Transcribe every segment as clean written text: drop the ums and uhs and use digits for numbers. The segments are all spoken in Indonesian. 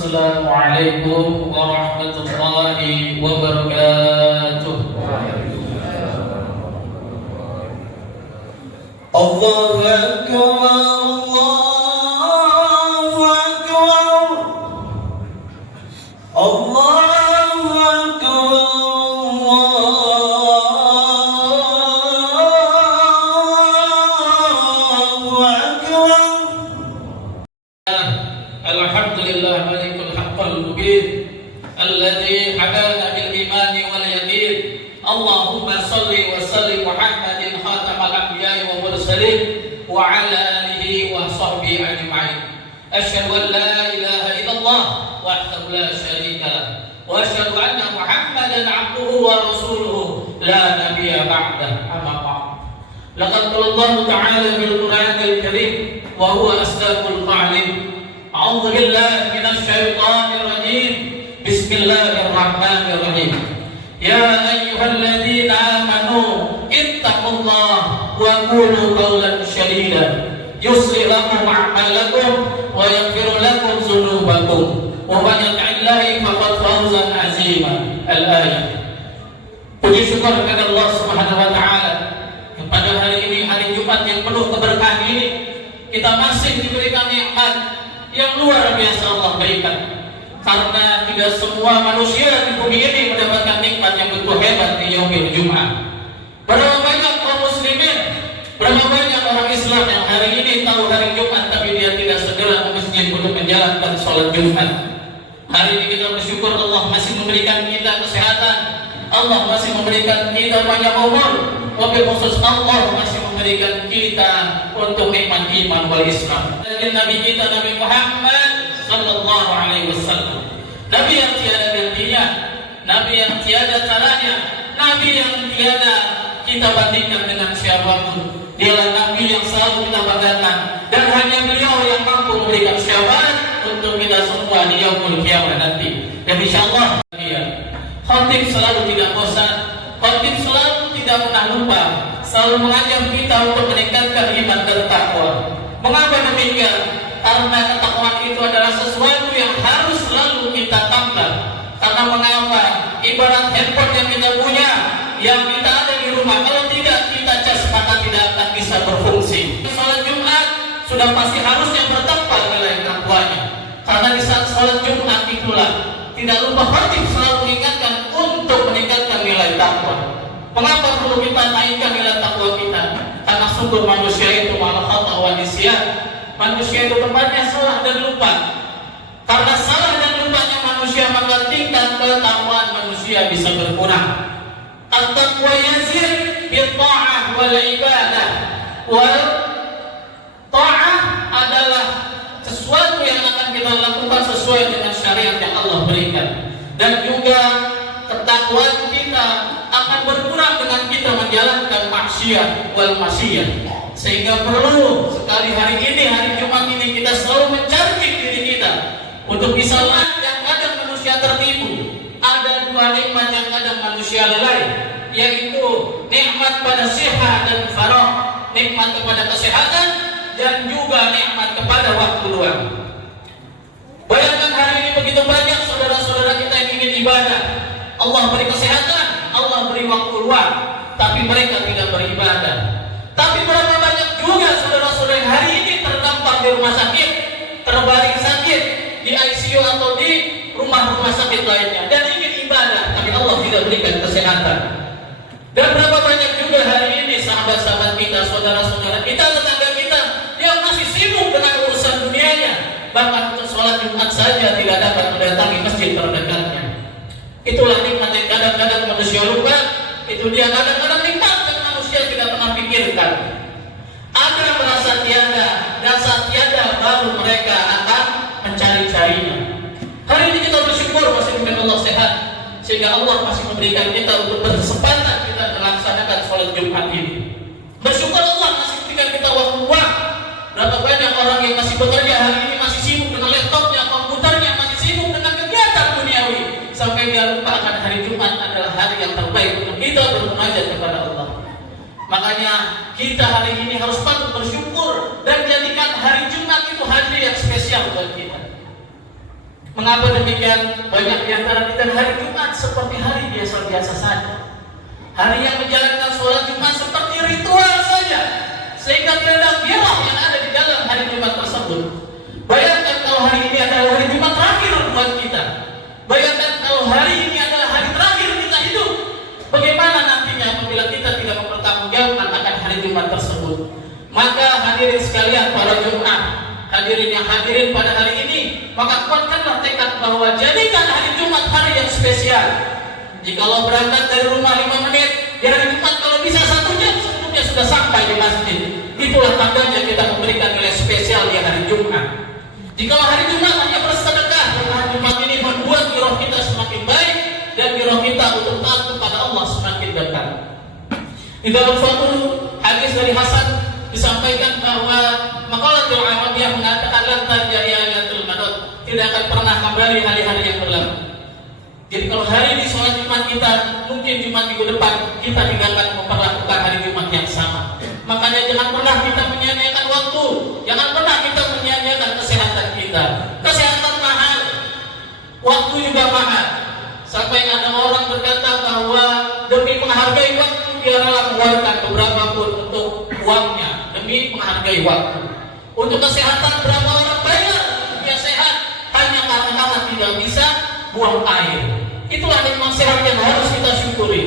Assalamualaikum warahmatullahi wabarakatuh. Allahu Akbar, Allahu Akbar, Allahu Akbar, Allahu Akbar. Alhamdulillah malikul haqqal mubin alladzi hadana bil imani wal yaqin. Allahumma shalli wa sallim Muhammadin khatamal anbiya'i wa mursalin wa ala alihi wa sahbihi ajma'in. Asyhadu an la ilaha illallah wahdahu la syarika lah wa asyhadu anna Muhammadan 'abduhu wa rasuluhu la nabiyya ba'dah. Amma ba'd. Laqad qala Allah ta'ala bil Qur'anil karim wa huwa asdaqul qa'ilin. A'udzu billahi minasy syaithanir rajim. Bismillahirrahmanirrahim. Ya ayyuhalladzina amanu ittaqullaha wa qulu qawlan sadida yuslih lakum a'malakum wa yaghfir lakum dzunubakum wa man yuti'illaha faqad faza 'azima. Al-ayat. Puji syukur kepada Allah Subhanahu wa taala. Pada hari ini, hari Jumat yang penuh keberkahan ini, kita masih diberikan nikmat yang luar biasa Allah berikan, karena tidak semua manusia di bumi ini mendapatkan nikmat yang begitu hebat di yaumil Jumat. Berapa banyak kaum muslimin, berapa banyak orang Islam yang hari ini tahu hari Jumat tapi dia tidak segera ke masjid untuk menjalankan sholat Jumat. Hari ini kita bersyukur Allah masih memberikan kita kesehatan, Allah masih memberikan kita banyak umur, wabil khusus Allah masih memberikan kita untuk nikmat iman wal Islam. Dan Nabi kita Nabi Muhammad sallallahu alaihi wasallam, Nabi yang tiada gantinya, Nabi yang tiada caranya, Nabi yang tiada kita bandingkan dengan siapapun. Dialah Nabi yang selalu kita banggakan, dan hanya beliau yang mampu memberikan syafaat untuk kita semua di yaumul kiamat nanti. Dan insyaallah khatib selalu tidak bosan, khatib selalu tidak pernah lupa, selalu mengajak kita untuk meningkatkan iman dan takwa. Mengapa demikian? Karena ketakwaan itu adalah sesuatu yang harus selalu kita tambah. Karena mengapa? Ibarat handphone yang kita punya, yang kita ada di rumah, kalau tidak kita cas maka tidak akan bisa berfungsi. Salat Jumat sudah pasti harusnya bertambah nilai takwanya. Karena di saat salat Jumat itulah tidak lupa khatib selalu mengingatkan untuk meningkatkan nilai takwa. Mengapa perlu kita naikkan nilai takwa kita? Karena sungguh manusia itu malah khata wa nisyan. Manusia itu tempatnya salah dan lupa. Karena salah dan lupanya manusia, maka tingkat ketakwaan manusia bisa berkurang. At-taqwa yazid bil ta'ah wal ibadah. Wal ta'ah adalah sesuatu yang akan kita lakukan sesuai dengan syariat yang Allah berikan. Dan juga ketakwaan kita akan berkurang dengan kita menjalankan maksiat wal maksiyah. Sehingga perlu sekali hari ini, hari Jumat ini, kita selalu mencartik diri kita untuk bisa yang kadang manusia tertipu. Ada dua nikmat yang kadang manusia lalai, yaitu nikmat pada sehat dan faragh, nikmat kepada kesehatan dan juga nikmat kepada waktu luang. Bayangkan hari ini begitu banyak saudara-saudara kita yang ingin ibadah. Allah beri kesehatan, Allah beri waktu luang, tapi mereka tidak beribadah. Tapi berapa banyak juga saudara-saudara yang hari ini terdampar di rumah sakit, terbaring sakit, di ICU atau di rumah-rumah sakit lainnya, dan ingin ibadah, tapi Allah tidak berikan kesehatan. Dan berapa banyak juga hari ini sahabat-sahabat kita, saudara-saudara kita, tetangga kita yang masih sibuk dengan urusan dunianya, bahkan untuk sholat Jumat saja tidak dapat mendatangi masjid terdekatnya. Itulah nikmat yang kadang-kadang manusia lupa. Itu dia kadang-kadang nikmat yang manusia tidak pernah pikirkan. Ada merasa tiada, dan saat tiada baru mereka akan mencari-carinya. Hari ini kita bersyukur masih diberikan Allah sehat, sehingga Allah masih memberikan kita untuk berkesempatan kita melaksanakan sholat Jumat ini. Bersyukur Allah masih memberikan kita waktu luang. Berapa banyak orang yang masih bekerja hari ini masih sibuk dengan laptopnya, komputernya, masih sibuk dengan kegiatan duniawi, sampai dia lupa akan hari Jumat adalah hari yang terbaik untuk kita bermunajat kepada Allah. Makanya kita hari ini harus patut bersyukur dan jadikan hari Jumat itu hari yang spesial buat kita. Mengapa demikian? Banyak di antara kita hari Jumat seperti hari biasa-biasa saja. Hari yang menjalankan sholat Jumat seperti ritual saja, sehingga tidak ada gairah yang ada di dalam hari Jumat tersebut. Bayangkan kalau hari ini adalah hari Jumat terakhir buat kita. Bayangkan kalau hari ini adalah hari terakhir kita hidup. Bagaimana nantinya apabila kita tidak mempertanggungjawabkan akan hari Jumat tersebut? Maka hadirin sekalian para Jumat, hadirin yang hadirin pada hari ini, maka kuatkanlah tekad bahwa jadikan hari Jumat hari yang spesial. Jikalau berangkat dari rumah 5 menit, di hari Jumat kalau bisa 1 jam sebelumnya sudah sampai di masjid. Itulah tandanya kita memberikan nilai spesial di hari Jumat. Jikalau hari Jumat hanya bersedekah, hari Jumat ini membuat giroh kita semakin baik dan giroh kita untuk taat kepada Allah semakin dekat. Di dalam suatu hadis dari Hasan disampaikan bahwa maqalatul Arabiyah mengatakan lan tarja'i ayatul madad, tidak akan pernah kembali hari-hari yang berlalu. Jadi kalau hari ini sholat Jumat kita, mungkin Jumat minggu depan kita tidak akan memperlakukan hari Jumat yang sama. Makanya jangan pernah kita menyia-nyiakan waktu, jangan pernah kita menyia-nyiakan kesehatan kita. Kesehatan mahal, waktu juga mahal. Sampai ada orang berkata bahwa demi menghargai waktu dia rela mengeluarkan beberapa pun untuk uangnya demi menghargai waktu. Untuk kesehatan berapa orang bayar dia sehat hanya karena tidak bisa buang air. Itulah nikmat sehat yang harus kita syukuri.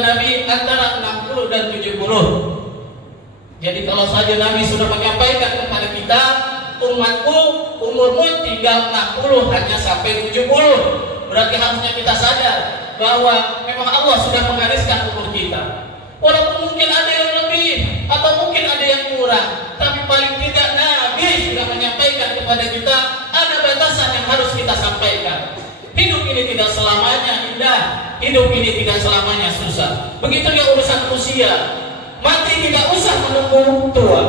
Nabi antara 60 dan 70. Jadi kalau saja Nabi sudah menyampaikan kepada kita, umatku umurmu tinggal 60 hanya sampai 70. Berarti harusnya kita sadar bahwa memang Allah sudah menggariskan umur kita. Walaupun mungkin ada yang lebih atau mungkin ada yang kurang, tapi paling tidak Nabi sudah menyampaikan kepada kita ada batasan yang harus kita sampaikan. Hidup ini tidak selamanya indah, hidup ini tidak selamanya susah. Begitu dia urusan usia, mati tidak usah menunggu tua,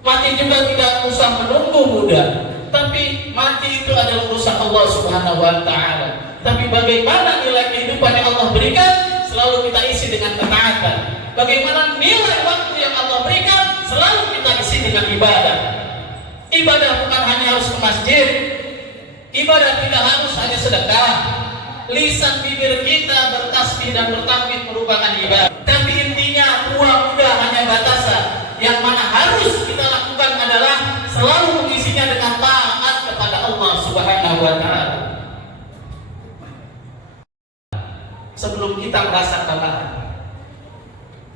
mati juga tidak usah menunggu muda. Tapi mati itu adalah urusan Allah Subhanahu wa Ta'ala. Tapi bagaimana nilai kehidupan yang Allah berikan selalu kita isi dengan ketaatan. Bagaimana nilai waktu yang Allah berikan selalu kita isi dengan ibadah. Ibadah bukan hanya harus ke masjid, ibadah tidak harus hanya sedekah. Lisan bibir kita bertasbih dan bertakbir merupakan ibadah. Tapi intinya tua muda hanya batasan. Yang mana harus kita lakukan adalah selalu mengisinya dengan taat kepada Allah Subhanahu wa Ta'ala. Sebelum kita merasa kelelahan,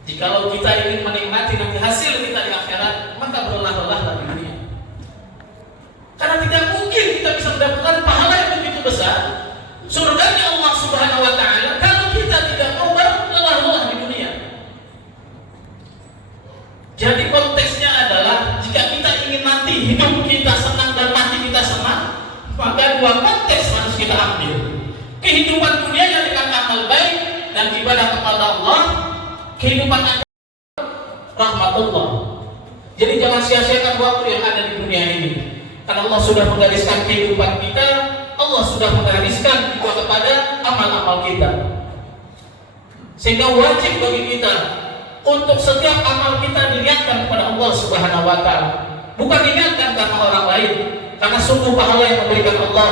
jikalau kita ingin menikmati nanti hasil kita di akhirat, maka berlelah-lelahlah di dunia. Karena tidak mungkin kita bisa mendapatkan pahala yang begitu besar, surganya Allah Subhanahu wa Ta'ala, kalau kita tidak mau berlelah-lelah di dunia. Jadi konteksnya adalah jika kita ingin mati hidup kita senang dan mati kita senang, maka 2 konteks harus kita ambil. Kehidupan dunianya dengan amal baik dan ibadah kepada Allah, kehidupan rahmatullah. Jadi jangan sia-siakan waktu yang ada di dunia ini. Karena Allah sudah menggariskan kehidupan kita, Allah sudah menggariskan juga kepada amal-amal kita. Sehingga wajib bagi kita untuk setiap amal kita diniatkan kepada Allah Subhanahu wa Ta'ala. Bukan diniatkan karena orang lain, karena sungguh pahala yang memberikan Allah,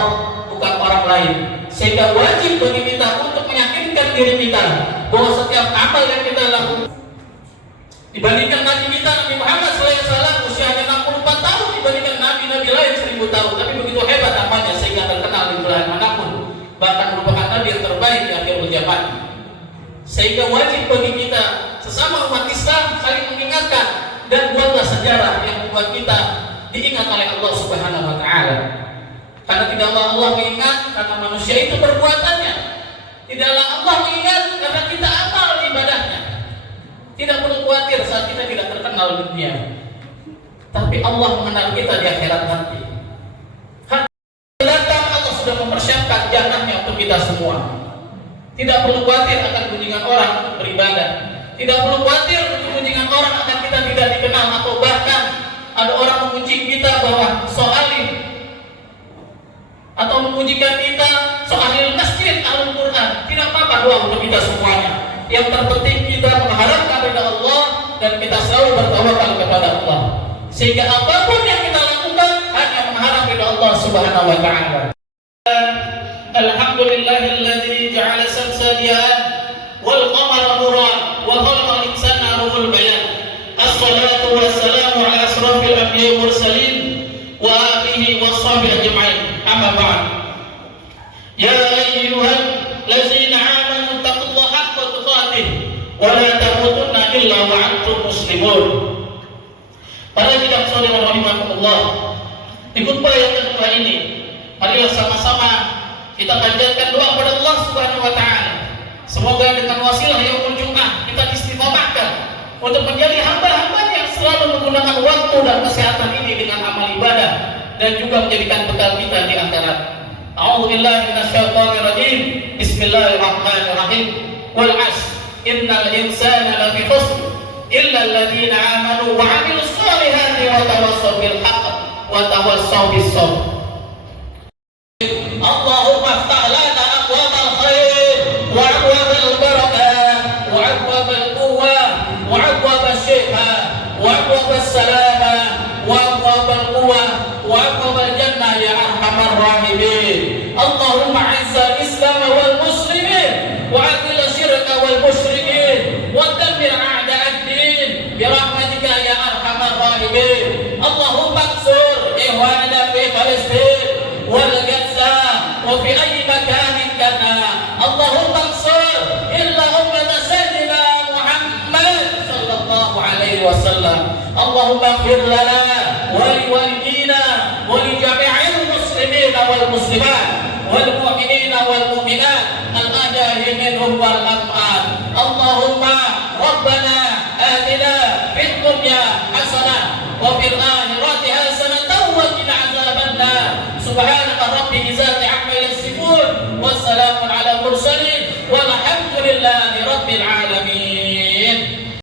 bukan orang lain. Sehingga wajib bagi kita untuk meyakinkan diri kita bahwa setiap amal yang kita lakukan, dibandingkan Nabi kita Nabi Muhammad SAW usianya 64 tahun dibandingkan Nabi-Nabi lain 1000 tahun, tapi begitu hebat amalnya sehingga terkenal di belahan manapun, bahkan merupakan Nabi yang terbaik di akhir zaman. Sehingga wajib bagi kita sesama umat Islam saling mengingatkan dan buatlah sejarah yang membuat kita diingat oleh Allah Subhanahu wa Ta'ala. Karena tidaklah Allah mengingat karena manusia itu perbuatannya, tidaklah Allah mengingat karena kita amal ibadahnya. Tidak perlu khawatir saat kita tidak terkenal di dunia, tapi Allah mengenal kita di akhirat nanti. Datang Allah sudah mempersiapkan jannahnya untuk kita semua. Tidak perlu khawatir akan kunjungan orang untuk beribadah. Tidak perlu khawatir untuk kunjungan orang akan kita tidak dikenal, atau bahkan ada orang memuji kita bahwa soalim, atau memujikan kita soalil masjid Al Quran. Tidak apa-apa doa untuk kita semuanya. Yang terpenting kita mengharapkan ridha Allah dan kita selalu bertawakal kepada Allah. Sehingga apapun yang kita lakukan hanya mengharap ridha Allah Subhanahu wa Ta'ala. Alhamdulillahilladzi ja'ala syamsa diyaan wal qamara nuran wa khalaqa al-insana ruhul bayan. Assalatu wassalamu ala asrafil anbiya'i wal mursalin wa alihi wa sahbihi ajma'in. Amma ba'd. Ya ayyuhallazina amanu taqullaha haqqa tuqatih wa la tamutunna illa wa antum muslimun. Para jemaah saudara rahimakumullah, di khutbah yang kedua ini, marilah sama-sama kita panjatkan doa kepada Allah Subhanahu wa taala. Semoga dengan wasilah yaumul Jumat kita istiqomahkan untuk menjadi hamba-hamba yang selalu menggunakan waktu dan kesehatan ini dengan amal ibadah dan juga menjadikan bekal kita di akhirat. A'udzubillahi minasyaitonir rajim. Bismillahirrahmanirrahim. Wal 'ashr innal insana lafi khusr illa alladziina aamanu wa 'amilus shalihati wa tawassaw bil haqq wa tawassaw bis sabr. Allahumma iftah lana abwaabal khair wa abwaabal barakah wa abwaabal quwwah wa abwaabal shifaa wa abwaabal salaamah wa abwaabal quwwah wa abwaabal jannah ya arhamar rahimin. Allahumma 'izzal islam wal muslimin wa adhil syirka wal musyrikin wa dammir a'da'ad din bi rahmatika ya arhamar rahimin. Allahumma ansur ikhwanana fi Palestin wal وفي أي مكان كان. اللهم انصر إلا أمة سيدنا محمد صلى الله عليه وسلم. اللهم اغفر لنا ولوالدينا ولجميع المسلمين والمسلمات والمؤمنين والمؤمنات الأحياء منهم والأموات. اللهم ربنا آتنا في الدنيا حسنة وفي الآخرة حسنة وقنا عذاب النار. سبحانك رب العزة عما يصفون والسلام على المرسلين والحمد لله رب العالمين.